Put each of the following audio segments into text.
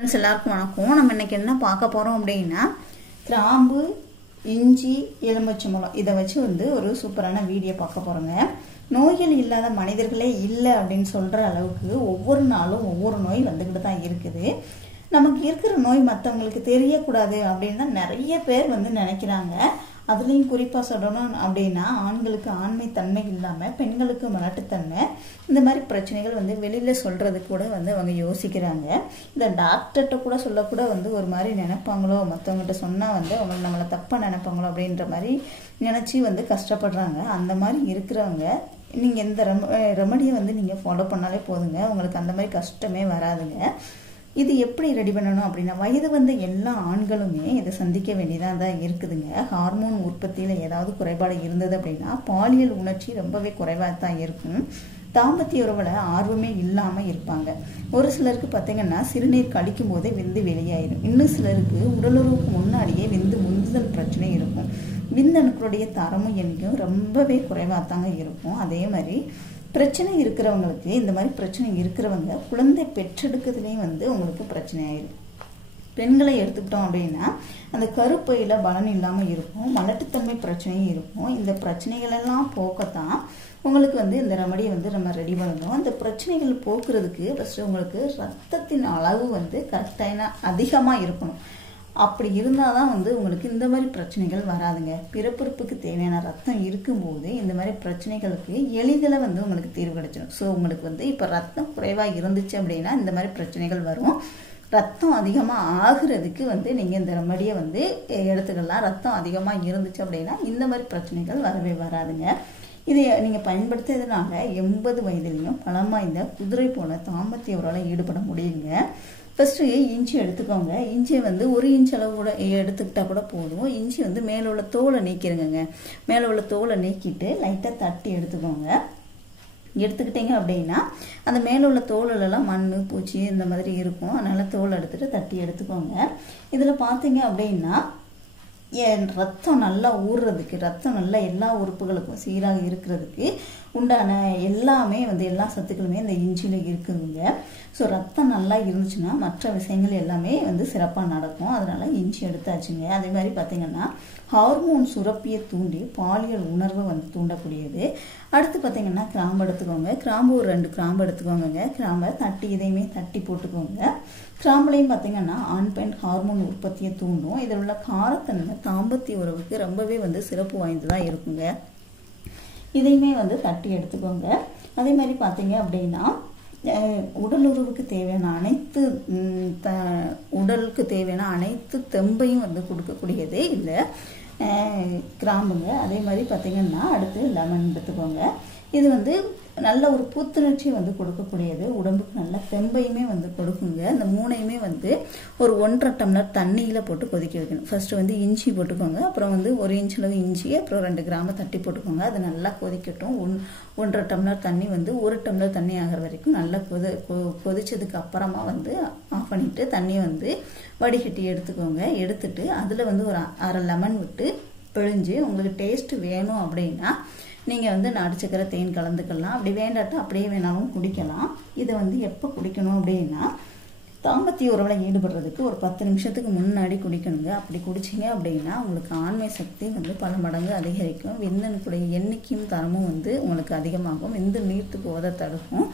Friends எல்லாருக்கும் வணக்கம். நம்ம இன்னைக்கு என்ன பார்க்க போறோம் அப்படின்னா கிராம்பு, இஞ்சி, எலுமிச்சம்பழம் இதை வச்சு ஒரு சூப்பரான வீடியோ பார்க்க போறோங்க. நோய்கள் இல்லாத மனிதர்களே இல்லை அப்படின்னு சொல்ற அளவுக்கு ஒவ்வொரு நாளும் ஒவ்வொரு நோய் வந்துக்கிட்டு தான் இருக்குது. நமக்கு இருக்கிற நோய் மற்றவங்களுக்கு தெரியக்கூடாது அப்படின்னு தான் நிறைய பேர் நினைக்கிறாங்க. அதுலேயும் குறிப்பாக சொல்லணும் அப்படின்னா ஆண்களுக்கு ஆண்மை தன்மை இல்லாமல் பெண்களுக்கு மலட்டுத்தன்மை, இந்த மாதிரி பிரச்சனைகள் வெளியில் சொல்கிறது கூட அவங்க யோசிக்கிறாங்க. இந்த டாக்டர்கிட்ட கூட சொல்லக்கூட ஒரு மாதிரி நினைப்பாங்களோ, மற்றவங்ககிட்ட சொன்னால் அவங்க நம்மளை தப்பாக நினைப்பாங்களோ அப்படின்ற மாதிரி நினச்சி கஷ்டப்படுறாங்க. அந்த மாதிரி இருக்கிறவங்க நீங்கள் இந்த ரெமடியை நீங்கள் ஃபாலோ பண்ணாலே போதுங்க, உங்களுக்கு அந்த மாதிரி கஷ்டமே வராதுங்க. இது எப்படி ரெடி பண்ணணும் அப்படின்னா, வயது எல்லா ஆண்களுமே இதை சந்திக்க வேண்டியதாக தான் இருக்குதுங்க. ஹார்மோன் உற்பத்தியில் ஏதாவது குறைபாடு இருந்தது அப்படின்னா பாலியல் உணர்ச்சி ரொம்பவே குறைவாக தான் இருக்கும். தாம்பத்திய உறவில் ஆர்வமே இல்லாமல் இருப்பாங்க. ஒரு சிலருக்கு பார்த்தீங்கன்னா சிறுநீர் கழிக்கும் போதே விந்து வெளியாயிடும். இன்னும் சிலருக்கு உடலுறவுக்கு முன்னாடியே விந்து முந்துதல் பிரச்சனை இருக்கும். விந்தணுக்களுடைய தரமும் எண்ணிக்கையும் ரொம்பவே குறைவாக தாங்க இருக்கும். அதே மாதிரி பிரச்சனை இருக்கிறவங்களுக்கு, இந்த மாதிரி பிரச்சனை இருக்கிறவங்க குழந்தை பெற்றெடுக்கிறதுலேயும் உங்களுக்கு பிரச்சனை ஆயிடும். பெண்களை எடுத்துக்கிட்டோம் அப்படின்னா அந்த கருப்பையில பலன் இல்லாமல் இருக்கும், மலட்டுத்தன்மை பிரச்சனையும் இருக்கும். இந்த பிரச்சனைகள் எல்லாம் போக்கத்தான் உங்களுக்கு இந்த ரெமடியை நம்ம ரெடி பண்ணணும். அந்த பிரச்சனைகள் போக்குறதுக்கு ஃபர்ஸ்ட் உங்களுக்கு ரத்தத்தின் அளவு கரெக்டான அதிகமாக இருக்கணும். அப்படி இருந்தால் தான் உங்களுக்கு இந்த மாதிரி பிரச்சனைகள் வராதுங்க. பிறப்புறுப்புக்கு தேவையான ரத்தம் இருக்கும்போது இந்த மாதிரி பிரச்சனைகளுக்கு எளிதில் உங்களுக்கு தீர்வு கிடைச்சிடும். ஸோ உங்களுக்கு இப்போ ரத்தம் குறைவாக இருந்துச்சு அப்படின்னா இந்த மாதிரி பிரச்சனைகள் வரும். ரத்தம் அதிகமாக ஆகுறதுக்கு நீங்கள் இந்த ரெமடியை எடுத்துக்கலாம். ரத்தம் அதிகமாக இருந்துச்சு அப்படின்னா இந்த மாதிரி பிரச்சனைகள் வரவே வராதுங்க. இதை நீங்கள் பயன்படுத்துறதுனால 80 வயதுலையும் பலம் வாய்ந்த குதிரை போல தாம்பத்திய உறவில் ஈடுபட முடியுங்க. ஃபர்ஸ்ட்டு இஞ்சி எடுத்துக்கோங்க. இஞ்சியை 1 இன்ச் அளவு கூட எடுத்துக்கிட்டா கூட போதும். இஞ்சி மேலே உள்ள தோலை நீக்கிருங்க. மேலே உள்ள தோலை நீக்கிட்டு லைட்டாக தட்டி எடுத்துக்கோங்க. எடுத்துக்கிட்டீங்க அப்படின்னா அந்த மேலே உள்ள தோலெல்லாம் மண், பூச்சி இந்த மாதிரி இருக்கும். அதனால் தோல் எடுத்துகிட்டு தட்டி எடுத்துக்கோங்க. இதில் பார்த்தீங்க அப்படின்னா ரத்தம் நல்லா ஊறுறதுக்கு, ரத்தம் நல்லா எல்லா உறுப்புகளுக்கும் சீராக இருக்கிறதுக்கு உண்டான எல்லாமே எல்லா சத்துக்களுமே இந்த இஞ்சியில் இருக்குதுங்க. ஸோ ரத்தம் நல்லா இருந்துச்சுன்னா மற்ற விஷயங்கள் எல்லாமே சிறப்பாக நடக்கும். அதனால இஞ்சி எடுத்தாச்சுங்க. அதே மாதிரி பார்த்தீங்கன்னா ஹார்மோன் சுரப்பியை தூண்டி பாலியல் உணர்வை தூண்டக்கூடியது. அடுத்து பார்த்தீங்கன்னா கிராம்பு எடுத்துக்கோங்க. கிராம்பு ஒரு 2 கிராம்பு எடுத்துக்கோங்க. கிராம்பை தட்டி இதையுமே தட்டி போட்டுக்கோங்க. கிராம்புலையும் பார்த்தீங்கன்னா ஆண் பெண் ஹார்மோன் உற்பத்தியை தூண்டும். இதில் உள்ள காரத்தன்மை தாம்பத்திய உறவுக்கு ரொம்பவே சிறப்பு வாய்ந்ததாக இருக்குங்க. இதையுமே தட்டி எடுத்துக்கோங்க. அதே மாதிரி பார்த்தீங்க அப்படின்னா உடலுறவுக்கு தேவையான உடலுக்கு தேவையான அனைத்து தெம்பையும் கொடுக்கக்கூடியது இந்த கிராம்புங்க. அதே மாதிரி பார்த்தீங்கன்னா அடுத்து லெமன் எடுத்துக்கோங்க. இது நல்ல ஒரு புத்துணர்ச்சி கொடுக்கக்கூடியது, உடம்புக்கு நல்ல தெம்பையுமே கொடுக்குங்க. இந்த மூணையுமே ஒரு 1.5 டம்ளர் தண்ணியில் போட்டு கொதிக்க வைக்கணும். ஃபர்ஸ்ட் இஞ்சி போட்டுக்கோங்க. அப்புறம் 1 இன்ச் அளவு இஞ்சி, அப்புறம் 2 கிராம்பை தட்டி போட்டுக்கோங்க. அது நல்லா கொதிக்கட்டும். 1.5 டம்ளர் தண்ணி 1 டம்ளர் தண்ணி ஆகிற வரைக்கும் நல்லா கொதிச்சதுக்கு அப்புறமா ஆஃப் பண்ணிட்டு தண்ணியை வடிகட்டி எடுத்துக்கோங்க. எடுத்துட்டு அதில் ஒரு அரை லெமன் விட்டு பிழிஞ்சு உங்களுக்கு டேஸ்ட் வேணும் அப்படின்னா நீங்கள் நாட்டு சக்கரை, தேன் கலந்துக்கலாம். அப்படி வேண்டாட்டா அப்படியே வேணாலும் குடிக்கலாம். இதை எப்போ குடிக்கணும் அப்படின்னா தாம்பத்திய உறவில் ஈடுபடுறதுக்கு ஒரு 10 நிமிஷத்துக்கு முன்னாடி குடிக்கணுங்க. அப்படி குடிச்சிங்க அப்படின்னா உங்களுக்கு ஆண்மை சக்தி பல மடங்கு அதிகரிக்கும். விந்தணுக்குடைய எண்ணிக்கையும் தரமும் உங்களுக்கு அதிகமாகும். விந்து நீர்த்து போவதை தடுக்கும்.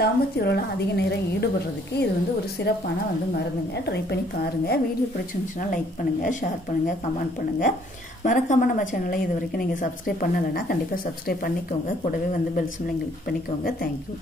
தாம்பத்திய உறவில் அதிக நேரம் ஈடுபடுறதுக்கு இது ஒரு சிறப்பான மருந்துங்க. ட்ரை பண்ணி பாருங்கள். வீடியோ பிடிச்சிருந்துச்சுன்னா லைக் பண்ணுங்கள், ஷேர் பண்ணுங்கள், கமெண்ட் பண்ணுங்கள். மறக்காமல் நம்ம சேனலை இது வரைக்கும் நீங்கள் சப்ஸ்கிரைப் பண்ணலைன்னா கண்டிப்பாக சப்ஸ்கிரைப் பண்ணிக்கோங்க. கூடவே பெல் சிம்லையும் கிளிக் பண்ணிக்கோங்க. தேங்க்யூ.